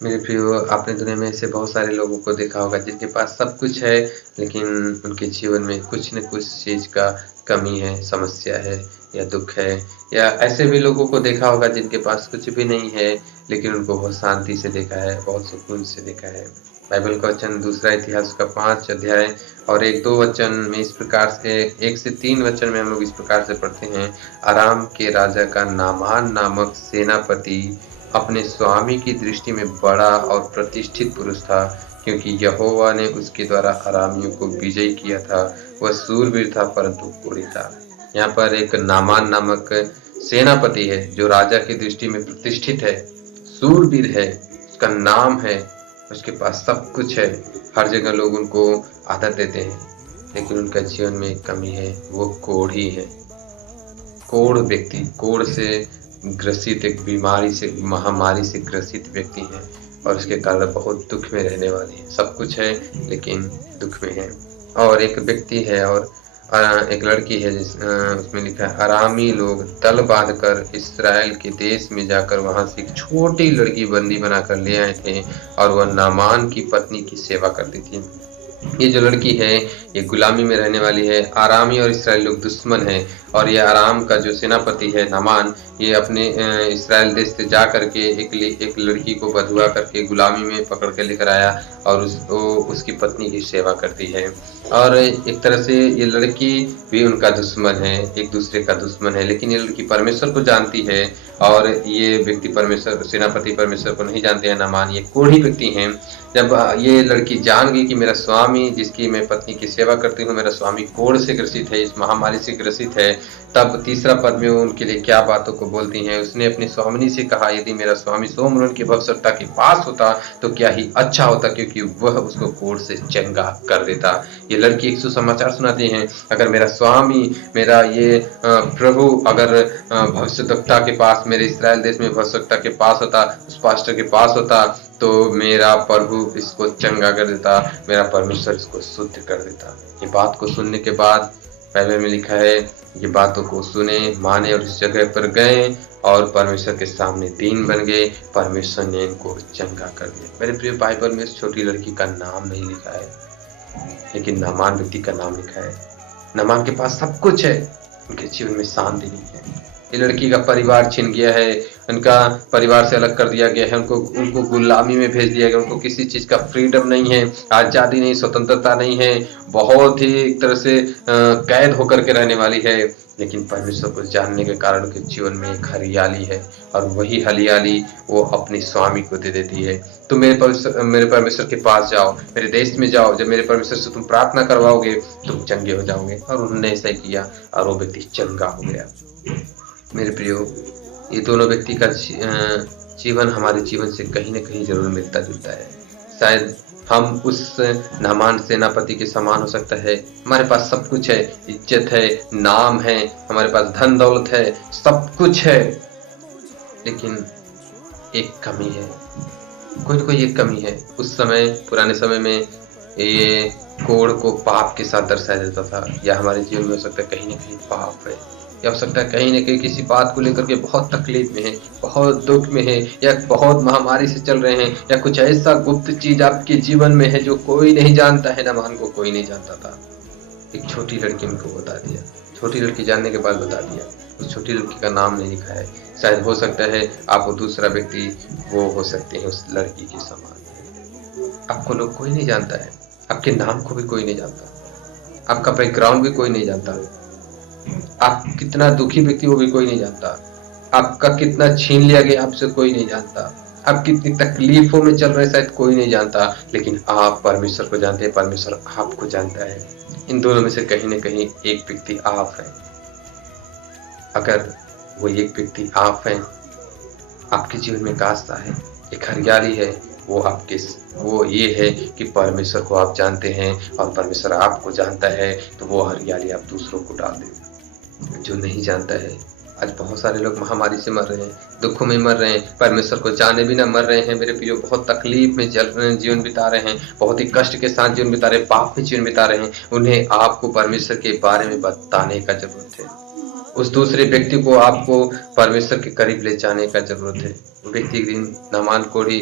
मेरे प्रियो, आपने दुनिया में ऐसे बहुत सारे लोगों को देखा होगा जिनके पास सब कुछ है, लेकिन उनके जीवन में कुछ न कुछ चीज़ का कमी है, समस्या है या दुःख है। या ऐसे भी लोगों को देखा होगा जिनके पास कुछ भी नहीं है, लेकिन उनको बहुत शांति से देखा है, बहुत सुकून से देखा है। बाइबल का वचन दूसरा इतिहास का 5 अध्याय और 1-2 वचन में इस प्रकार से 1 से 3 वचन में हम लोग इस प्रकार से पढ़ते हैं। अराम के राजा का नामान नामक सेनापति अपने स्वामी की दृष्टि में बड़ा और प्रतिष्ठित पुरुष था, क्योंकि यहोवा ने उसके द्वारा अरामियों को विजयी किया था। वह शूरवीर था परंतु कोढ़ी था। यहाँ पर एक नामान नामक सेनापति है जो राजा की दृष्टि में प्रतिष्ठित है, शूरवीर है, उसका नाम है, उसके पास सब कुछ है। हर जगह लोग उनको आदर देते हैं, लेकिन उनका जीवन में एक कमी है, वो कोढ़ी है। कोढ़ व्यक्ति, कोढ़ से ग्रसित, एक बीमारी से, महामारी से ग्रसित व्यक्ति है और उसके कारण बहुत दुख में रहने वाले हैं। सब कुछ है लेकिन दुख में है। और एक व्यक्ति है और एक लड़की है उसमें लिखा है, अरामी लोग दल बांधकर इस्राएल के देश में जाकर वहां से एक छोटी लड़की बंदी बनाकर ले आए थे और वह नामान की पत्नी की सेवा करती थी। ये जो लड़की है ये गुलामी में रहने वाली है। आरामी और इसराइल लोग दुश्मन हैं और ये आराम का जो सेनापति है नामान, ये अपने इसराइल देश से जा करके एक लड़की को बधुआ करके गुलामी में पकड़ के लेकर आया और उसकी पत्नी की सेवा करती है। और एक तरह से ये लड़की भी उनका दुश्मन है, एक दूसरे का दुश्मन है, लेकिन ये लड़की परमेश्वर को जानती है और ये व्यक्ति परमेश्वर, सेनापति परमेश्वर को नहीं जानते हैं। नामान ये कोढ़ी व्यक्ति हैं। जब ये लड़की जान गई कि मेरा स्वामी जिसकी मैं पत्नी की सेवा करती हूँ, मेरा स्वामी कोढ़ से ग्रसित है, इस महामारी से ग्रसित है, तब तीसरा पद में वो उनके लिए क्या बातों को बोलती हैं। उसने अपनी स्वामिनी से कहा, यदि मेरा स्वामी सोमरोन की भविष्यवक्ता के पास होता तो क्या ही अच्छा होता, क्योंकि वह उसको कोढ़ से चंगा कर देता। ये लड़की एक सुसमाचार सुनाती है, अगर मेरा स्वामी, मेरा ये प्रभु अगर भविष्यवक्ता के पास, मेरे इसराइल देश में भविष्यवक्ता के पास होता, उस पास्टर के पास होता, तो मेरा प्रभु इसको चंगा कर देता, मेरा परमेश्वर इसको शुद्ध कर देता। ये बात को सुनने के बाद बाइबल में लिखा है, ये बातों को सुने, माने और इस जगह पर गए और परमेश्वर के सामने दीन बन गए। परमेश्वर ने इनको चंगा कर दिया। मेरे प्रिय, बाइबल में इस छोटी लड़की का नाम नहीं लिखा है, लेकिन नामान व्यक्ति का नाम लिखा है। नामान के पास सब कुछ है, उनके जीवन में शांति नहीं है। ये लड़की का परिवार छिन गया है, उनका परिवार से अलग कर दिया गया है, उनको गुलामी में भेज दिया गया, उनको किसी चीज का फ्रीडम नहीं है, आजादी नहीं, स्वतंत्रता नहीं है, बहुत ही एक तरह से कैद होकर के रहने वाली है। लेकिन परमेश्वर को जानने के कारण उनके जीवन में एक हरियाली है और वही हरियाली वो अपने स्वामी को दे देती है। तुम मेरे परमेश्वर के पास जाओ, मेरे देश में जाओ, जब मेरे परमेश्वर से तुम प्रार्थना करवाओगे तुम चंगे हो जाओगे। और उन्होंने ऐसा किया और वो व्यक्ति चंगा हो गया। मेरे प्रियो, ये दोनों व्यक्ति का जीवन हमारे जीवन से कहीं न कहीं जरूर मिलता जुलता है। शायद हम उस नामान सेनापति के समान हो सकता है, हमारे पास सब कुछ है, इज्जत है, नाम है, हमारे पास धन दौलत है, सब कुछ है, लेकिन एक कमी है, कोई न कोई एक कमी है। उस समय, पुराने समय में ये कोढ़ को पाप के साथ दर्शाया जाता था, या हमारे जीवन में हो सकता है कहीं न कहीं पाप है, या हो सकता है कहीं न कहीं किसी बात को लेकर के बहुत तकलीफ में है, बहुत दुख में है, या बहुत महामारी से चल रहे हैं, या कुछ ऐसा गुप्त चीज आपके जीवन में है जो कोई नहीं जानता है। नामान को कोई नहीं जानता था, एक छोटी लड़की उनको बता दिया। छोटी लड़की जानने के बाद बता दिया। उस छोटी लड़की का नाम नहीं लिखा है। शायद हो सकता है आप वो दूसरा व्यक्ति वो हो सकते हैं उस लड़की के समान। आपको लोग कोई नहीं जानता है, आपके नाम को भी कोई नहीं जानता, आपका बैकग्राउंड भी कोई नहीं जानता, आप कितना दुखी व्यक्ति वो भी कोई नहीं जानता, आपका कितना छीन लिया गया आपसे कोई नहीं जानता, आप कितनी तकलीफों में चल रहे शायद कोई नहीं जानता, लेकिन आप परमेश्वर को जानते हैं, परमेश्वर आपको जानता है। इन दोनों में से कहीं न कहीं एक व्यक्ति आप है। अगर वो एक व्यक्ति आप हैं, आपके जीवन में एक आस्था है, एक हरियाली है, वो ये है कि परमेश्वर को आप जानते हैं और परमेश्वर आपको जानता है, तो वो हरियाली आप दूसरों को डाल दें। जो नहीं जानता है, आज बहुत सारे लोग महामारी से मर रहे हैं, दुखों में मर रहे हैं, परमेश्वर को जाने बिना मर रहे हैं। मेरे प्रियो, बहुत तकलीफ में जीवन बिता रहे हैं, बहुत ही कष्ट के साथ जीवन बिता रहे हैं, पाप में जीवन बिता रहे हैं। उन्हें आपको परमेश्वर के बारे में बताने का जरूरत है। उस दूसरे व्यक्ति को आपको परमेश्वर के करीब ले जाने का जरूरत है। व्यक्ति नामान कोढ़ी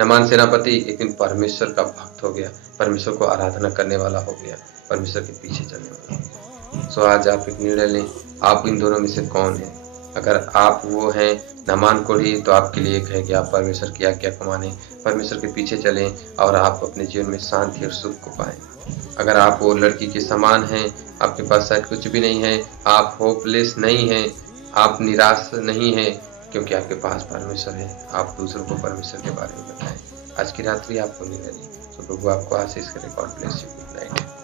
नमान सेनापति एक दिन परमेश्वर का भक्त हो गया, परमेश्वर को आराधना करने वाला हो गया, परमेश्वर के पीछे चलने वाला हो गया। सो आज आप एक निर्णय लें, आप इन दोनों में से कौन है? अगर आप वो हैं नमान कोढ़ी, तो आपके लिए एक है कि आप परमेश्वर की आज्ञा को मानें, परमेश्वर के पीछे चलें और आप अपने जीवन में शांति और सुख को पाएँ। अगर आप वो लड़की के समान हैं, आपके पास शायद कुछ भी नहीं है, आप होपलेस नहीं हैं, आप निराश नहीं हैं, क्योंकि आपके पास परमेश्वर है। आप दूसरों को परमेश्वर के बारे में बताएँ। आज की रात्रि आपको निर्णय लें। तो प्रभु आपको आशीष करे। God bless you. Good night.